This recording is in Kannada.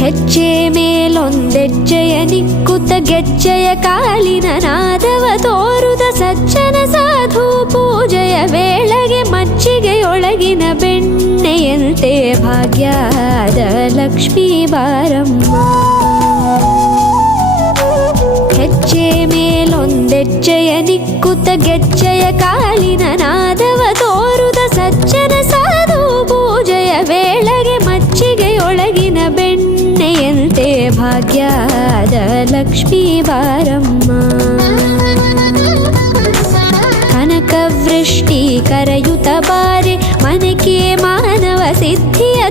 ಹೆಜ್ಜೆ ಮೇಲೊಂದೆಜ್ಜೆಯ ನಿಕ್ಕುತ್ತ ಗೆಜ್ಜೆಯ ಕಾಲಿನ ನಾದವ ತೋರುದ ಸಜ್ಜನ ಸಾಧು ಪೂಜೆಯ ವೇಳೆಗೆ ಮಜ್ಜಿಗೆಯೊಳಗಿನ ಬೆಣ್ಣೆಯಂತೆ ಭಾಗ್ಯದ ಲಕ್ಷ್ಮೀ ಬಾರಮ್ಮ. ಹೆಜ್ಜೆ ಮೇಲೊಂದೆಜ್ಜೆಯ ನಿಕ್ಕುತ್ತ ಗೆಜ್ಜೆಯ ಕಾಲಿನ ನಾದವ ತೋರುದ ಸಜ್ಜನ ಸಾಧು ಪೂಜೆಯ ವೇಳೆಗೆ ಮಜ್ಜಿಗೆಯೊಳಗಿನ ಬೆಣ್ಣೆಯಂತೆ ಭಾಗ್ಯದ ಲಕ್ಷ್ಮೀ ಬಾರಮ್ಮ. ಕನಕವೃಷ್ಟಿ ಕರೆಯುತ್ತ ಬಾರೆ ಮನಕ್ಕೆ ಮಾನವ ಸಿದ್ಧಿಯ